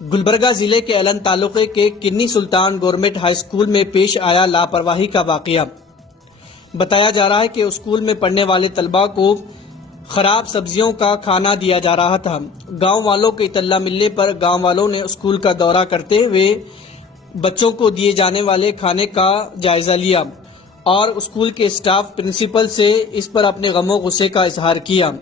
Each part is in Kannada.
गुलबर्गा जिले के एलन तालुके के किन्नी सुल्तान गवर्नमेंट हाई स्कूल में पेश आया लापरवाही का वाकया। बताया जा रहा है कि स्कूल में पढ़ने वाले तलबा को खराब सब्जियों का खाना दिया जा रहा था। गांव वालों के इत्तला मिलने पर गांव वालों ने स्कूल का दौरा करते हुए बच्चों को दिए जाने वाले खाने का जायजा लिया और स्कूल के स्टाफ प्रिंसिपल से इस पर अपने गमो गुस्से का इजहार किया।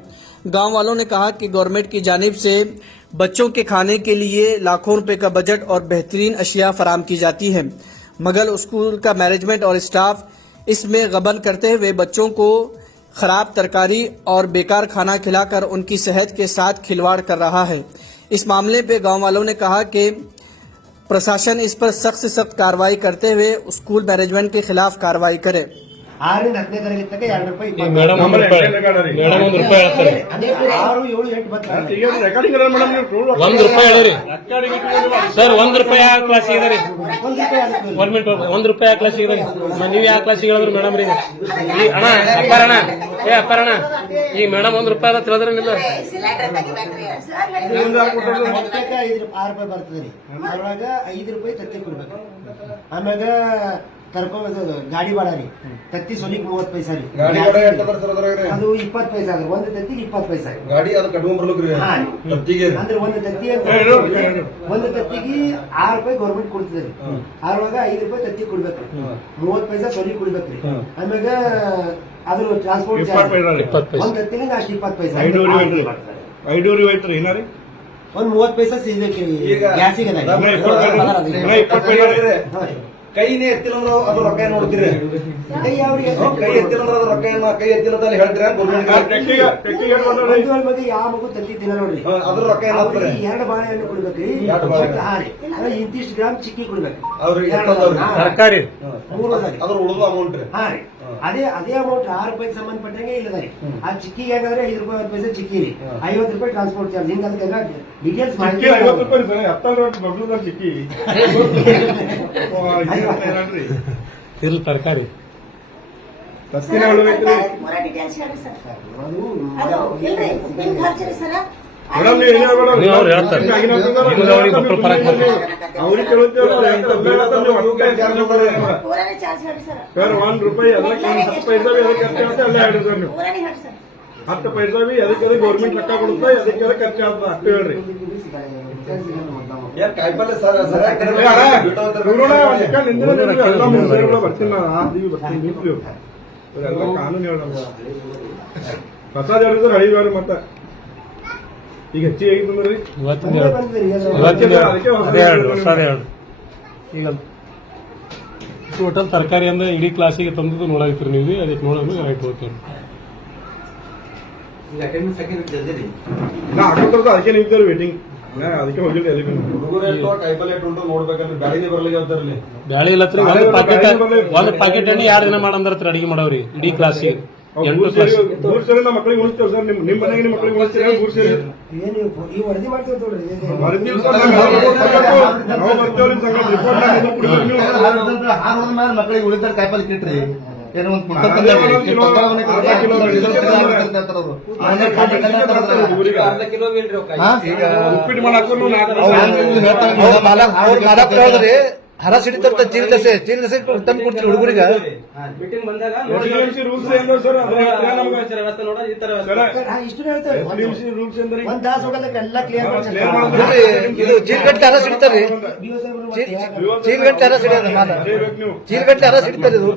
गांव वालों ने कहा कि गवर्नमेंट की जानिब से बच्चों के खाने के लिए लाखों रुपए का बजट और बेहतरीन अशिया फराम की जाती है, मगर स्कूल का मैनेजमेंट और स्टाफ इसमें गबन करते हुए बच्चों को खराब तरकारी और बेकार खाना खिलाकर उनकी सेहत के साथ खिलवाड़ कर रहा है। इस मामले पे गांव वालों ने कहा कि प्रशासन इस पर सख्त से सख्त कार्रवाई करते हुए स्कूल मैनेजमेंट के खिलाफ कार्रवाई करे। ಆರರಿಂದ 10ನೇ ತರಗತಿ ತನಕ 2 ರೂಪಾಯಿ ಮೇಡಮ್ ಒಂದು ರೂಪಾಯಿ ಹೇಳ್ತಾರೆ. 6 7 8 ಬರ್ತದೆ. ಒಂದು ರೂಪಾಯಿ ಹೇಳಿರಿ ಸರ್. 1 ರೂಪಾಯಿ ಯಾವ ಕ್ಲಾಸಿಗೆ ಇದಾರೆ ಗೌರ್ಮೆಂಟ್ 1 ರೂಪಾಯಿ ಯಾವ ಕ್ಲಾಸಿಗೆ ಇದಾರೆ? ನೀವು ಯಾವ ಕ್ಲಾಸಿಗೆ ಹೇಳಿದ್ರು ಮೇಡಮ್ ರೀ? ಅಣ್ಣ ಅಪ್ಪಾರಣ ಅಪ್ಪಾರಣ ಈ ಮೇಡಮ್ 1 ರೂಪಾಯಿ ಅದ ತಿಳಿದ್ರನಿಲ್ಲ. 6 ರೂಪಾಯಿ ಬರ್ತದೆ ರೀ. ಅದ್ರೊಳಗ 5 ರೂಪಾಯಿ ತತ್ತಿ ಕೊಡ್ಬೇಕು. ಆಮ್ಯಾಗ ಕರ್ಕೊಂಡು ಗಾಡಿ ಬಾಡ ರೀ. ತತ್ತಿ ಸೊಲಿಗೆ 30 ಪೈಸಾ ರೀ. ಅದು 20 ಪೈಸಾ ಅದ. ಒಂದು ತತ್ತಿಗೆ 20 ಪೈಸಾ ಗಾಡಿ ಅದು ಕಟ್ಕೊಂಡ್ ಬರ್ಲಿಕ್ರಿ ತತ್ತಿಗೆ. ಅಂದ್ರೆ ಒಂದು ತತ್ತಿಗೆ 6 ರೂಪಾಯಿ ಗೌರ್ಮೆಂಟ್ ಕೊಡ್ತದೆ ರೀ. ಅದ್ರೊಳಗ 5 ರೂಪಾಯಿ ತತ್ತಿ ಕೊಡ್ಬೇಕ್ರಿ, 30 ಪೈಸಾ ಸೊಲಿಗೆ ಕೊಡ್ಬೇಕ್ರಿ. ಆಮ್ಯಾಗ ಅದ್ರ ಟ್ರಾನ್ಸ್ಪೋರ್ಟ್ ಚಾರ್ಜ್ ಒಂದ್ ತತ್ತಿಗೆ ಅಷ್ಟು 20 ಪೈಸಾ. 500 ಐತ್ರಿ ಏನಾರಿ ಒಂದ್ 30 ಪೈಸಾ ಸಿಗ್ಬೇಕ್ರಿ ಗ್ಯಾಸಿಗೆ. ಕೈನೇ ಎತ್ತಿಲ್ಲ ಅಂದ್ರೆ ಅದು ರೊಕ್ಕ ನೋಡ್ತೀರಿ. ಕೈ ಎತ್ತಿಲ್ಲ ಅಂದ್ರೆ ಅದು ರೊಕ್ಕ ಕೈ ಎತ್ತಿಲ್ಲ ಅಂತ ಹೇಳ್ತೀರ ಬಗ್ಗೆ ಯಾವ ಮಗು ತತ್ತಿ ತಿನ್ನ ನೋಡ್ರಿ. ಅದ್ರ ರೊಕ್ಕ ಏನಾಗ್ತಾರೆ? 2 ಬಾಳೆಹಣ್ಣು ಕೊಡ್ಬೇಕ್ರಿ. ಇಂತಿಷ್ಟು ಗ್ರಾಮ್ ಚಿಕ್ಕಿ ಕೊಡ್ಬೇಕು. ತರಕಾರಿ 3 ಅದ್ರ ಉಳಿದ ಅಮೌಂಟ್ ರೀ. ಹಾ ರೀ. ಅದೇ ಅಮೌಂಟ್ 6 ರೂಪಾಯಿಗೆ ಸಂಬಂಧಪಟ್ಟಂಗೆ ಇಲ್ಲದ ರೀ. ಆ ಚಿಕ್ಕಿಗೆ ಏನಾದ್ರೆ 5 ರೂಪಾಯಿ 10 ಪೈಸೆ ಚಿಕ್ಕಿ ರೀ. 50 ರೂಪಾಯಿ ಟ್ರಾನ್ಸ್ಪೋರ್ಟ್ ಚಾರ್ಜ್. ಹಿಂಗ ಅದಕ್ಕೆಲ್ಲ ಡೀಟೇಲ್ಸ್ ಮಾಡಿ 50 ರೂಪಾಯಿ ಸರ್. 10 ಚಿಕ್ಕಿ ಇರ್ಲಿ ತರಕಾರಿ ತಸ್ತಿನ ಉಳಿದೈತ್ರಿ. ನೀವು ಅವ್ರು ಹೇಳ್ತಾರೆ ನಿಮ್ಗೆ ಅವ್ರಿಗೆ ಮಕ್ಕಳು ಪರಕ್ ಬರ್ತಾರೆ. ಅವ್ರಿಗೆ ಕೇಳುತ್ತೇವೆ ಸರ್. 1 ರೂಪಾಯಿ ಅದಕ್ಕೆ 10 ಪೈಸಾ ಅದಕ್ಕೆ ಖರ್ಚು ಅಲ್ಲೇ ಹೇಳ್ರಿ ಸರ್. ನೀವು 10 ಪೈಸಾ ಬಿ ಅದಕ್ಕೆ ಗೌರ್ಮೆಂಟ್ ಲೆಕ್ಕ ಕೊಡುತ್ತೆ, ಅದಕ್ಕೆ ಖರ್ಚು ಆಗ್ತದೆ ಅಷ್ಟು ಹೇಳ್ರಿ. ಕಾಯಿಪಲ್ಲೆ ಸರ್ ಬರ್ತೀನಿ ಎಲ್ಲ ಕಾನೂನು ಹೇಳ ಹೊಸದ ಹೇಳಿದ್ರೆ ಹಳಿಬೇಡ. ಮತ್ತ ಈಗ ಹೆಚ್ಚಿಗೆ ಆಗಿತ್ತಂದ್ರಿ ಈಗ ಟೋಟಲ್ ತರಕಾರಿ ಅಂದ್ರೆ ಇಡೀ ಕ್ಲಾಸಿಗೆ ತಂದದ್ದು ನೋಡಾಗಿತ್ರಿ ನೀವು. ಅದಕ್ಕೆ ನೋಡೋದು ರೈಟ್ ಹೋಗ್ತೀವಿ. ಅದಕ್ಕೆ ನಿಂತಾರೆ ವೇಟಿಂಗ್. ಅದಕ್ಕೆ ಹೋಗಿಲ್ಲ ಕಾಯಿಪಲ್ಲೆ ನೋಡ್ಬೇಕಂದ್ರೆ ಬ್ಯಾಳಿನೇ ಬರ್ಲಿಕ್ಕೆ ಹೇಳ್ತಾರಲ್ಲಿ. ಬ್ಯಾಳಿ ಇಲ್ಲತ್ರಿ. ಒಂದು ಪಾಕೆಟ್ ಎಣ್ಣೆ 2 ದಿನ ಮಾಡಂದ್ರತ್ರಿ ಅಡಿಗೆ ಮಾಡವ್ರಿ ಇಡೀ ಕ್ಲಾಸಿಗೆ. 3 ಸೇರಿ ನಮ್ಮ ಮಕ್ಕಳಿಗೆ ಉಳಿಸ್ತೇವೆ ಸರ್. ನಿಮ್ಮ ಮನೆಗೆ ನಿಮ್ಮ ಮಕ್ಕಳಿಗೆ ಉಳಿಸ್ತೀವಿ. 3 ಸೇರಿ ಈ ವರದಿ ಮಾಡ್ತೇವೆ ನೋಡ್ರಿ. ನಾವು ಬರ್ತೇವ್ರಿ ಸಂಘ ರಿಪೋರ್ಟ್ ಮಕ್ಕಳಿಗೆ ಉಳಿತಾರೆ ಕಾಯಿಪಲ್ಲೆ ಕಿಟ್ರಿ ಏನೋ ಒಂದು ಹರ ಸಿಡಿತ ಚೀಲ್ ದಸೆ ತಂದು ಕೊಡ್ತೀರಿ ಹುಡುಗರಿಗೆ. ಒಂದ್ ತಾಸು ಹೋಗಲ್ಲ ಎಲ್ಲ ಕ್ಲಿಯರ್ ಇದು ಚೀಲ್ಗಟ್ಟಲೆ ಹರ ಸಿಡ್ತಾರೆ. ಚೀಲ್ಗಟ್ಟಲೆ ಹರ ಸಿಡಿಯೋದು ಚೀಲ್ಗಟ್ಟಲೆ ಹರ ಸಿಡ್ತಾರೆ ಇದು.